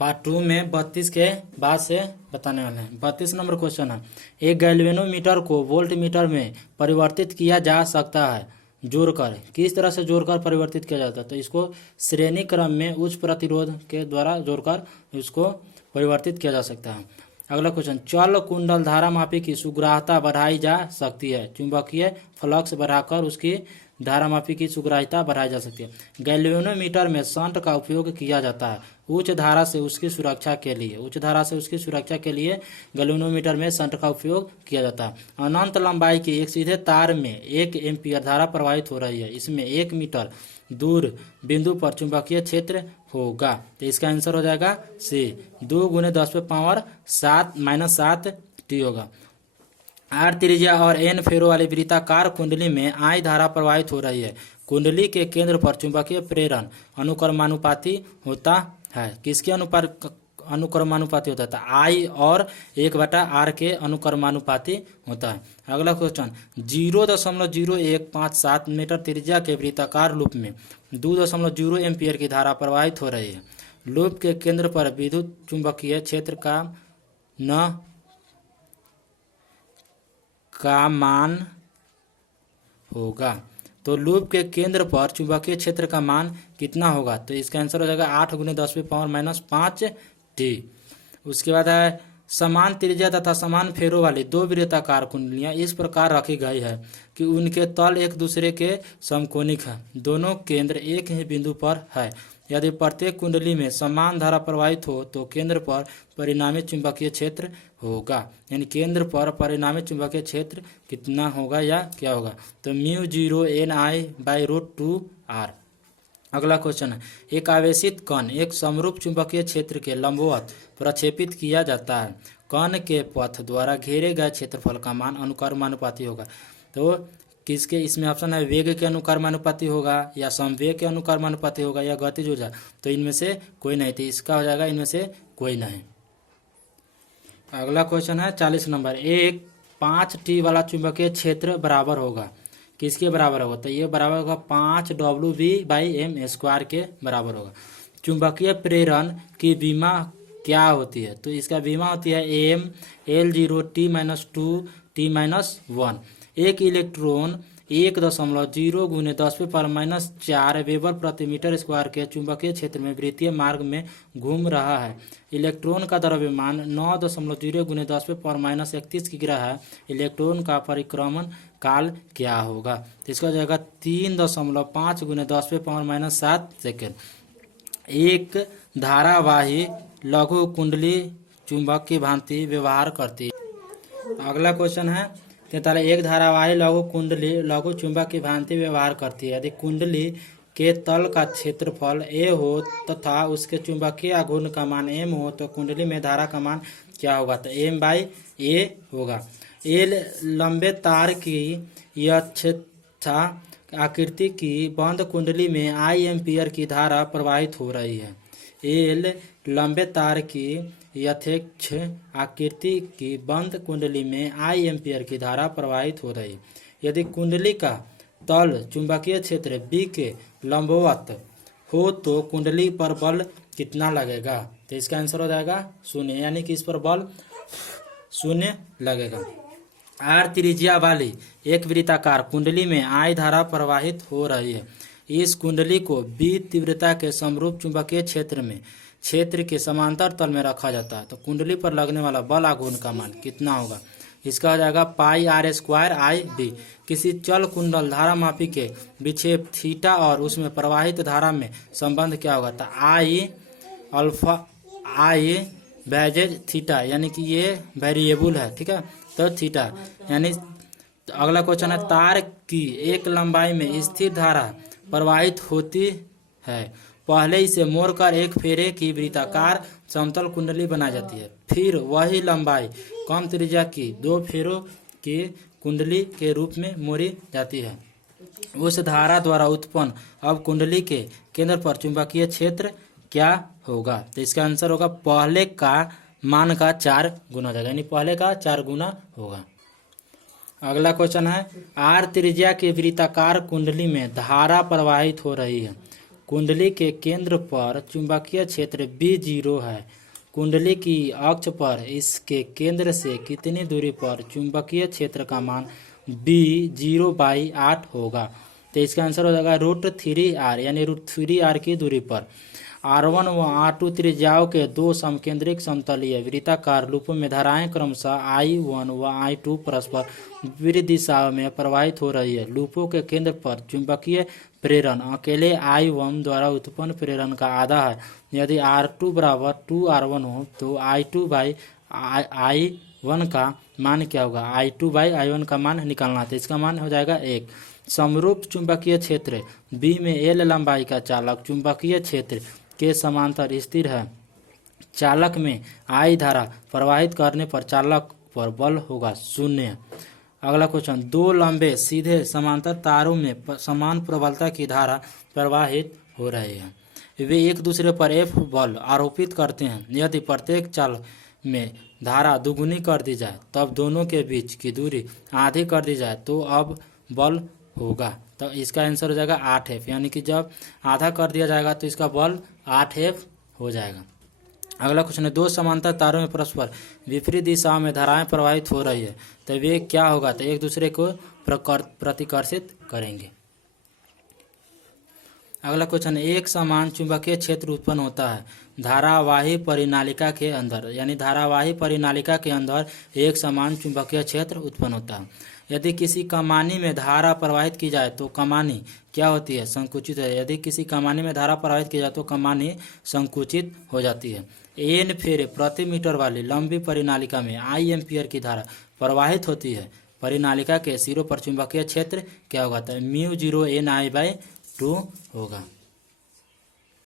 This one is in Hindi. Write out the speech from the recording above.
पार्ट 2 में 32 के बाद से बताने वाले हैं। 32 नंबर क्वेश्चन है, एक गैल्वेनोमीटर को वोल्ट मीटर में परिवर्तित किया जा सकता है जोड़कर। किस तरह से जोड़कर परिवर्तित किया जाता है? तो इसको श्रेणी क्रम में उच्च प्रतिरोध के द्वारा जोड़कर इसको परिवर्तित किया जा सकता है। अगला क्वेश्चन, चल कुंडल धारा मापी की सुग्राह्यता बढ़ाई जा सकती है। चुंबकीय फ्लक्स बढ़ाकर उसकी धारा मापी की सुग्राह्यता बढ़ाई जा सकती है। गैल्वेनोमीटर में शंट का उपयोग किया जाता है उच्च धारा से उसकी सुरक्षा के लिए। उच्च धारा से उसकी सुरक्षा के लिए गैल्वेनोमीटर में शंट का उपयोग किया जाता है। अनंत लंबाई के एक सीधे तार में 1 एम्पीयर धारा प्रवाहित हो रही है। इसमें 1 मीटर दूर बिंदु पर चुंबकीय क्षेत्र होगा। तो इसका आंसर हो जाएगा सी, 2 × 10⁻7 टी होगा। आर त्रिज्या और एन फेरो वाली वृत्ताकार कुंडली में आई धारा प्रवाहित हो रही है। कुंडली के केंद्र पर चुंबकीय प्रेरण अनुक्रमानुपाती होता है। किसके अनुक्रमानुपाती होता है? आई और 1/r के अनुक्रमानुपाती होता है। अगला क्वेश्चन, 0.0157 मीटर त्रिज्या के वृत्ताकार लूप में 2.0 एम्पीयर की धारा प्रवाहित हो रही है। लूप के केंद्र पर विद्युत चुंबकीय क्षेत्र का मान होगा। तो लूप के केंद्र पर चुंबकीय क्षेत्र का मान कितना होगा? तो इसका आंसर हो जाएगा 8 × 10⁻5 टी। उसके बाद है, समान त्रिज्या तथा समान फेरो वाली 2 वृत्ताकार कुंडलियां इस प्रकार रखी गई है कि उनके तल एक दूसरे के समकोणिक है। दोनों केंद्र एक ही बिंदु पर है। यदि प्रत्येक कुंडली में समान धारा प्रवाहित हो तो केंद्र पर परिणामी चुंबकीय क्षेत्र होगा। यानी केंद्र पर परिणामी चुंबकीय क्षेत्र कितना होगा या क्या होगा? तो μ0Ni/√2r। अगला क्वेश्चन है, एक आवेशित कण एक समरूप चुंबकीय क्षेत्र के लंबवत प्रक्षेपित किया जाता है। कण के पथ द्वारा घेरे गए क्षेत्रफल का मान अनुक्रमानुपाती होगा। तो किसके इसमें ऑप्शन है, वेग के अनुक्रमानुपाती होगा या संवेग के अनुक्रमानुपाती होगा या गतिज ऊर्जा? तो इनमें से कोई नहीं। तो इसका हो जाएगा इनमें से कोई नहीं। अगला क्वेश्चन है 40 नंबर, एक 5T वाला चुंबकीय क्षेत्र बराबर होगा। किसके बराबर होगा? तो ये बराबर होगा 5W/m² के बराबर होगा। चुंबकीय प्रेरण की विमा क्या होती है? तो इसका विमा होती है m L0T-2T-1। एक इलेक्ट्रॉन 1.0 × 10⁻⁴ वेबर प्रति मीटर स्क्वायर के चुंबकीय क्षेत्र में वृत्तीय मार्ग में घूम रहा है। इलेक्ट्रॉन का द्रव्यमान 9.0 × 10⁻31 की ग्रह है। इलेक्ट्रॉन का परिक्रमण काल क्या होगा? तो इसका हो जाएगा 3.5 × 10⁻⁷ सेकेंड। एक धारावाही लघु कुंडली चुंबक की भांति व्यवहार करती है। अगला क्वेश्चन है 43, एक धारावाही लघु चुंबक की भांति व्यवहार करती है। यदि कुंडली के तल का क्षेत्रफल a हो तथा उसके चुंबकीय आघूर्ण का मान m हो तो कुंडली में धारा का मान क्या होगा? तो m/a होगा। एल लंबे तार की यथेच्छा आकृति की बंद कुंडली में I एम्पीयर की धारा प्रवाहित हो रही है। एल लंबे तार की यथेच्छ आकृति की बंद कुंडली में I एम्पीयर की धारा प्रवाहित हो रही है। यदि कुंडली का तल चुंबकीय क्षेत्र B के लंबवत हो तो कुंडली पर बल कितना लगेगा? तो इसका आंसर हो जाएगा 0, यानी कि इस पर बल 0 लगेगा। आर त्रिज्या वाली एक वृत्ताकार कुंडली में I धारा प्रवाहित हो रही है। इस कुंडली को B तीव्रता के समरूप चुंबकीय क्षेत्र के समांतर तल में रखा जाता है। तो कुंडली पर लगने वाला बल आघूर्ण का मान कितना होगा? इसका हो जाएगा πr²IB। किसी चल कुंडल धारा मापी के विक्षेप थीटा और उसमें प्रवाहित धारा में संबंध क्या होगा? तो I बैजेज थीटा, यानी कि ये वेरिएबल है, ठीक है। तो थीटा यानी अगला क्वेश्चन है, तार की एक लंबाई में स्थिर धारा प्रवाहित होती है। पहले इसे मोड़कर एक फेरे की वृत्ताकार समतल कुंडली बनाई जाती है। फिर वही लंबाई कम त्रिज्या की 2 फेरों की कुंडली के रूप में मोड़ी जाती है। उस धारा द्वारा उत्पन्न अब कुंडली के केंद्र पर चुंबकीय क्षेत्र क्या होगा? तो इसका आंसर होगा पहले का मान का 4 गुना हो जाएगा, यानी पहले का 4 गुना होगा। अगला क्वेश्चन है, आर त्रिज्या की वृत्ताकार कुंडली में धारा प्रवाहित हो रही है। कुंडली के केंद्र पर चुंबकीय क्षेत्र B0 है। कुंडली की अक्ष पर इसके केंद्र से कितनी दूरी पर चुंबकीय क्षेत्र का मान B0/8 होगा? तो इसका आंसर हो जाएगा √3r, यानी √3r की दूरी पर। R1 व R2 त्रिज्याओं के दो समकेंद्रिक समतलीय वृत्ताकार लूपों में धाराएं क्रमशः I1 व I2 परस्पर विपरीत दिशाओं में प्रवाहित हो रही है। लूपों के केंद्र पर चुंबकीय प्रेरण अकेले I1 द्वारा उत्पन्न प्रेरण का आधा है। यदि R2 बराबर 2R1 हो तो I2/I1 का मान क्या होगा? I2/I1 का मान निकालना, तो इसका मान हो जाएगा 1। समरूप चुंबकीय क्षेत्र B में L लंबाई का चालक चुंबकीय क्षेत्र के समांतर स्थिर है। चालक में I धारा प्रवाहित करने पर चालक पर बल होगा 0। अगला क्वेश्चन, दो लंबे सीधे समांतर तारों में समान प्रबलता की धारा प्रवाहित हो रही है। वे एक दूसरे पर F बल आरोपित करते हैं। यदि प्रत्येक चालक में धारा दुगुनी कर दी जाए तब दोनों के बीच की दूरी आधी कर दी जाए तो अब बल होगा। तो इसका आंसर हो जाएगा 8F, यानी कि जब आधा कर दिया जाएगा तो इसका बल 8F हो जाएगा। अगला क्वेश्चन है, दो समांतर तारों में परस्पर विपरीत दिशाओं में धाराएं प्रवाहित हो रही है तो वे क्या होगा? तो एक दूसरे को प्रतिकर्षित करेंगे। अगला क्वेश्चन, एक समान चुंबकीय क्षेत्र उत्पन्न होता है धारावाही परिनालिका के अंदर, यानी धारावाही परिनालिका के अंदर एक समान चुंबकीय क्षेत्र उत्पन्न होता है। यदि किसी कमानी में धारा प्रवाहित की जाए तो कमानी क्या होती है? संकुचित है। यदि किसी कमानी में धारा प्रवाहित की जाए तो कमानी संकुचित हो जाती है। n फेरे प्रति मीटर वाली लंबी परिनालिका में I एम्पियर की धारा प्रवाहित होती है। परिनालिका के सिरों पर चुंबकीय क्षेत्र क्या होगा? तो μ0 Ni/2 होगा।